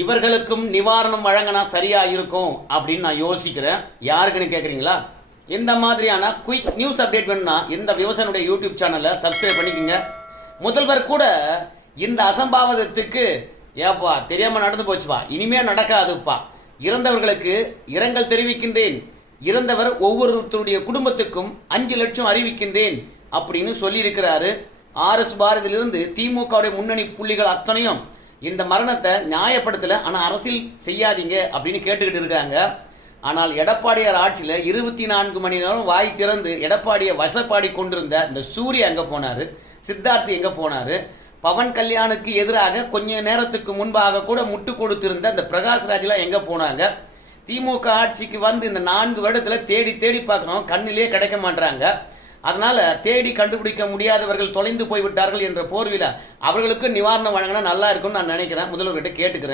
இவர்களுக்கும் நிவாரணம் வழங்கினா சரியா இருக்கும் அப்படின்னு நான் யோசிக்கிறேன். யாருக்குன்னு கேட்குறீங்களா? இந்த மாதிரியான குயிக் நியூஸ் அப்டேட் வேணும்னா இந்த விவசாயினுடைய யூடியூப் சேனலை சப்ஸ்கிரைப் பண்ணிக்கோங்க. முதல்வர் கூட இந்த அசம்பாவிதத்துக்கு ஏப்பா தெரியாம நடந்து போச்சுப்பா, இனிமே நடக்காதுப்பா, இறந்தவர்களுக்கு இரங்கல் தெரிவிக்கின்றேன், இறந்தவர் ஒவ்வொருத்தருடைய குடும்பத்துக்கும் 5 லட்சம் அறிவிக்கின்றேன் அப்படின்னு சொல்லியிருக்கிறாரு. RS பாரதியிலிருந்து திமுகவுடைய முன்னணி புள்ளிகள் அத்தனையும் இந்த மரணத்தை நியாயப்படுத்தல, ஆனா அரசியல் செய்யாதீங்க அப்படின்னு கேட்டுக்கிட்டு இருக்காங்க. ஆனால் எடப்பாடியார் ஆட்சியில் 24 மணி நேரம் வாய் திறந்து எடப்பாடியை வசப்பாடி கொண்டிருந்த இந்த சூரிய எங்க போனாரு, சித்தார்த் எங்க போனாரு, பவன் கல்யாணுக்கு எதிராக கொஞ்ச நேரத்துக்கு முன்பாக கூட முட்டு கொடுத்திருந்த இந்த பிரகாஷ் ராஜ்லாம் எங்க போனாங்க? திமுக ஆட்சிக்கு வந்து இந்த 4 வருடத்துல தேடி தேடி பார்க்கணும், கண்ணிலே கிடைக்க மாட்டாங்க. அதனால தேடி கண்டுபிடிக்க முடியாதவர்கள் தொலைந்து போய்விட்டார்கள் என்ற போர்வில அவர்களுக்கு நிவாரணம் வழங்கினா நல்லா இருக்கும்னு நான் நினைக்கிறேன். முதல்வர்கிட்ட கேட்டுக்கிறேன்.